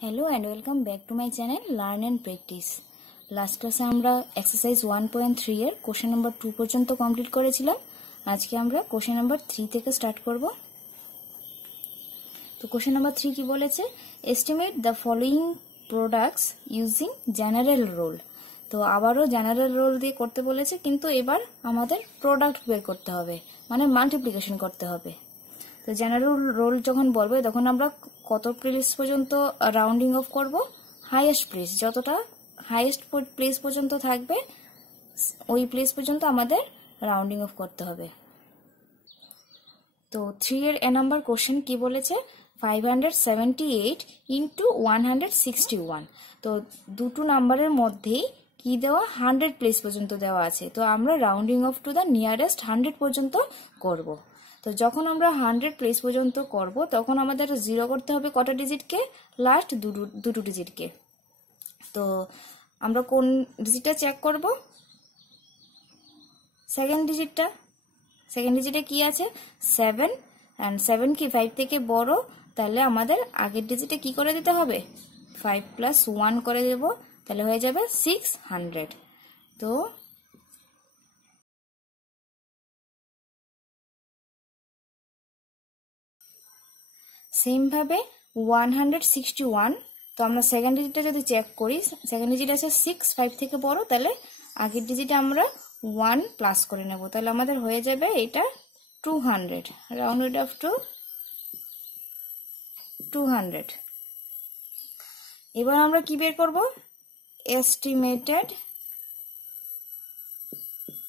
Hello and welcome back to my channel Learn and Practice. Last class আমরা exercise 1.3 এর question number 2 পর্যন্ত complete করেছিলাম। আজকে আমরা question number 3 থেকে স্টার্ট করব। তো question number 3 কি বলেছে? Estimate the following products using general rule. তো আবারও জেনারেল রোল দিয়ে করতে বলেছে, কিন্তু এবার আমাদের প্রোডাক্ট বের করতে হবে, মানে মাল্টিপ্লিকেশন করতে হবে। তো জেনারেল রোল যখন বলবে তখন আমরা কত প্লেস পর্যন্ত রাউন্ডিং অফ করব? হাইয়েস্ট প্লেস, যতটা হাইয়েস্ট প্লেস পর্যন্ত থাকবে ওই প্লেস পর্যন্ত আমাদের রাউন্ডিং অফ করতে হবে। তো 3 এর এ নাম্বার কোশ্চেন কি বলেছে? 578 ইন্টু 161। তো দুটো নাম্বারের মধ্যেই কি দেওয়া? 100 প্লেস পর্যন্ত দেওয়া আছে। তো আমরা rounding of to the nearest 100 পর্যন্ত করব। তো যখন আমরা 100 প্লেস পর্যন্ত করব তখন আমাদের জিরো করতে হবে কটা ডিজিটকে? লাস্ট দুটো ডিজিটকে। তো আমরা কোন ডিজিটটা চেক করব? সেকেন্ড ডিজিটটা। সেকেন্ড ডিজিটে কি আছে? 7, এন্ড 7 কি 5 থেকে বড়, তাহলে আমাদের আগের ডিজিটে কি করে দিতে হবে? 5 প্লাস 1 করে দেব, তাহলে হয়ে যাবে 600। তো সেম ভাবে 161। তো আমরা সেকেন্ড ডিজিটটা যদি চেক করি, সেকেন্ড ডিজিট আছে 6, 5 থেকে বড়, তাহলে আগের ডিজিটে আমরা 1 প্লাস করে নেব, তাহলে আমাদের হয়ে যাবে এটা 200। Rounded off to 200। এবার আমরা কি বের করব? Estimated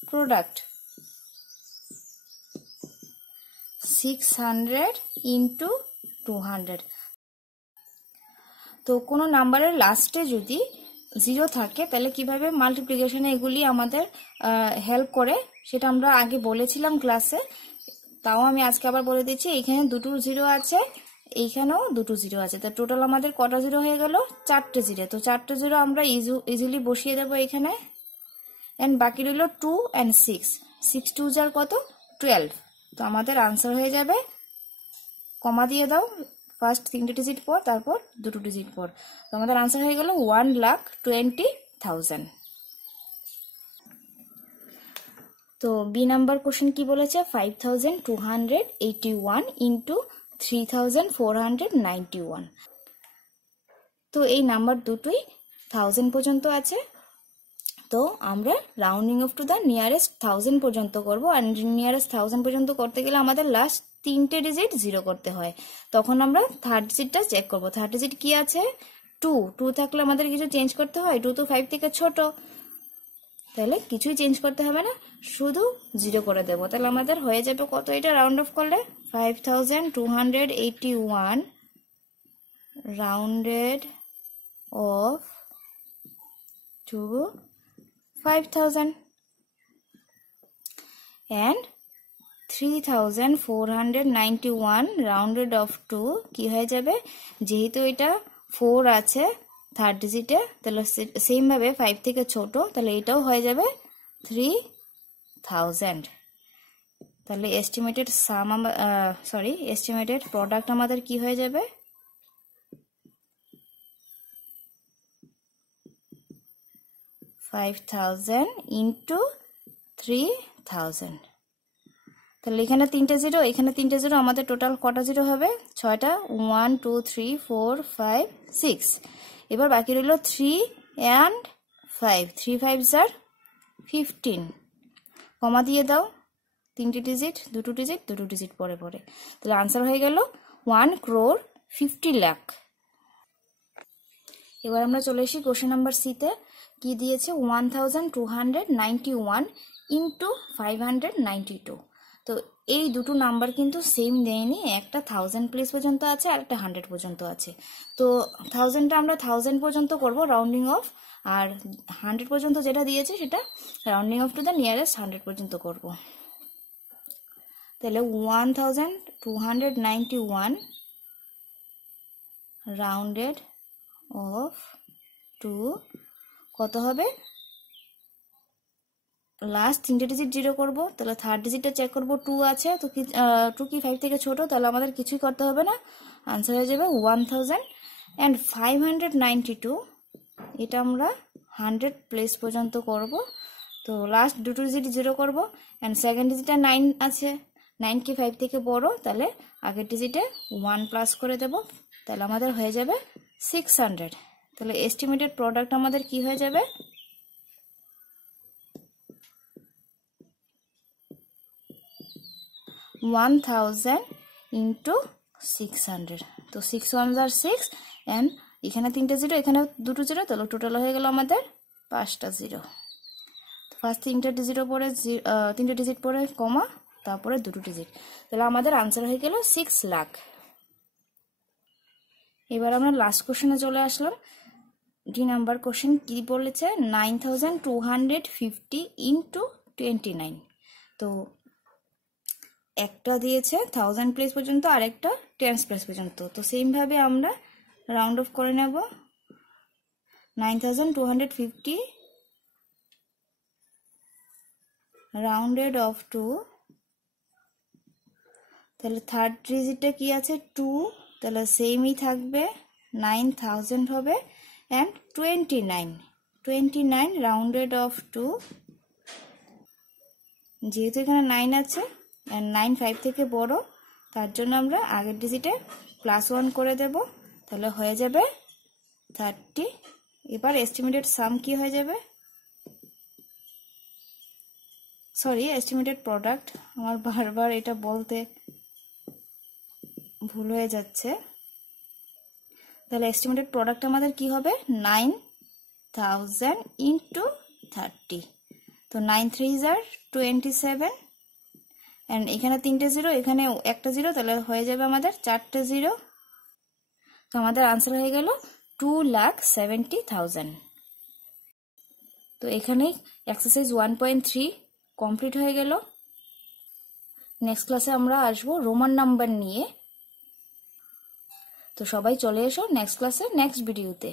product 600 into 200। তো কোনো নাম্বারের লাস্টে যদি জিরো থাকে তাহলে কিভাবে মাল্টিপ্লিকেশনে এগুলি আমাদের হেল্প করে সেটা আমরা আগে বলেছিলাম ক্লাসে, তাও আমি আজকে আবার বলে দিচ্ছি। এইখানে দুটো জিরো আছে, এইখানেও দুটো জিরো আছে, তো টোটাল আমাদের কটা জিরো হয়ে গেল? 4টে জিরো। তো 4টে জিরো আমরা ইজিলি বসিয়ে দেবো এখানে, এন্ড বাকি রইল 2 and 6। 6 2 যার কত? 12। তো আমাদের আনসার হয়ে যাবে, কমা দিয়ে দাও ফার্স্ট 3টে ডিজিট পর, তারপর দুটো ডিজিট পর। তো আমাদের আনসার হয়ে গেল 1,20,000। তো বি নাম্বার কোশ্চেন কি বলেছে? 5,281 ইন্টু 3,491। তো এই নাম্বার দুটোই 1000 পর্যন্ত আছে। তো আমরা rounding of to the nearest 1000 পর্যন্ত করব, আর নিয়ারেস্ট 1000 পর্যন্ত করতে গেলে আমাদের লাস্ট 3টে ডিজিট জিরো করতে হয়। তখন আমরা থার্ড ডিজিটটা চেক করব। থার্ড ডিজিট কি আছে? 2 থাকলে আমাদের কিছু চেঞ্জ করতে হয়? 2 তো 5 থেকে ছোট, তাহলে কিছুই চেঞ্জ করতে হবে না, শুধু জিরো করে দেব। তাহলে আমাদের হয়ে যাবে কত এটা রাউন্ড অফ করলে? 5,281 rounded off to 5,000 and 3,491 rounded off to কি হয়ে যাবে? যেহেতু এটা 4 আছে থার্ড ডিজিটে, তাহলে সেম ভাবে 5 থেকে ছোট, তাহলে এটাও হয়ে যাবে 3,000। তাহলে এস্টিমেটেড সাম এস্টিমেটেড প্রোডাক্ট আমাদের কি হয়ে যাবে? 5,000 ইন্টু 3,000। তাহলে এখানে 3টে জিরো, এখানে 3টে জিরো, আমাদের টোটাল কটা জিরো হবে? 6টা। 1 2 3 4 5 6। এবার বাকি রইল 3 and 5। 3 5 are 15। কমা দিয়ে দাও 3টে ডিজিট, দুটো ডিজিট পরে পরে। তাহলে আনসার হয়ে গেল 1,50,00,000। এবার আমরা চলে এসি কোশ্চেন নাম্বার সিতে। কি দিয়েছে? 1,291 ইন্টু 592। তো এই দুটো নাম্বার কিন্তু সেম দেয়নি, একটা 1000 প্লেস পর্যন্ত আছে আর একটা 100 পর্যন্ত আছে। তো 1000টা আমরা 1000 পর্যন্ত করব রাউন্ডিং অফ, আর 100 পর্যন্ত যেটা দিয়েছে সেটা rounding of to the nearest 100 পর্যন্ত করব। তাহলে 1,291 রাউন্ডেড অফ টু কত হবে? লাস্ট 3টে ডিজিট জিরো করব, তাহলে থার্ড ডিজিটটা চেক করব। 2 আছে, তো 2 কি 5 থেকে ছোট, তাহলে আমাদের কিছুই করতে হবে না, আনসার হয়ে যাবে 1,000। অ্যান্ড 592 এটা আমরা 100 প্লেস পর্যন্ত করব। তো লাস্ট দুটো ডিজিট 0 করব অ্যান্ড সেকেন্ড ডিজিটে 9 আছে, 9 কি 5 থেকে বড়, তাহলে আগের ডিজিটে 1 প্লাস করে দেব, তাহলে আমাদের হয়ে যাবে 600। তাহলে এস্টিমেটেড প্রোডাক্ট আমাদের কি হয়ে যাবে, 1000 ইন্টু 600। তো 6 1 are 6 অ্যান্ড এখানে 3টে জিরো, এখানে 2টো জিরো, তাহলে টোটাল হয়ে গেল আমাদের 5টা জিরো। ফার্স্ট 3টে ডিজিট পরে কমা, তারপরে 2টো ডিজিট, তাহলে আমাদের আনসার হয়ে গেল 6 লাখ। এবার আমরা লাস্ট কোশ্চেনে চলে আসলাম। ডি নাম্বার কোশ্চেন কি বলেছে, 9250 ইন্টু 29। তো একটা দিয়েছে 1000 প্লেস পর্যন্ত আর একটা 10 প্লেস পর্যন্ত। তো সেম ভাবে আমরা রাউন্ড অফ করে নেব, 9250 রাউন্ডেড অফ টু, তাহলে থার্ড ডিজিটে কি আছে 2, তাহলে সেমই থাকবে 9000 হবে অ্যান্ড 29 রাউন্ডেড অফ টু, যেহেতু এখানে 9 আছে অ্যান্ড 9 5 থেকে বড়, তার জন্য আমরা আগের ডিজিটে +1 করে দেব, তাহলে হয়ে যাবে 30। এবার এস্টিমেটেড সাম কি হয়ে যাবে, সরি এস্টিমেটেড প্রোডাক্ট, আমার বারবার এটা বলতে ভুল হয়ে যাচ্ছে। তাহলে এস্টিমেটেড প্রোডাক্ট আমাদের কি হবে, 9000 ইন্টু 30। তো 9 3 are 27 অ্যান্ড এখানে 3টে জিরো, এখানে একটা জিরো, তাহলে হয়ে যাবে আমাদের 4টে জিরো। তো আমাদের আনসার হয়ে গেল 2,70,000। তো এখানেই এক্সারসাইজ 1.3 কমপ্লিট হয়ে গেল। নেক্সট ক্লাসে আমরা আসবো রোমান নাম্বার নিয়ে। তো সবাই চলে এসো নেক্সট ক্লাসে নেক্সট ভিডিওতে।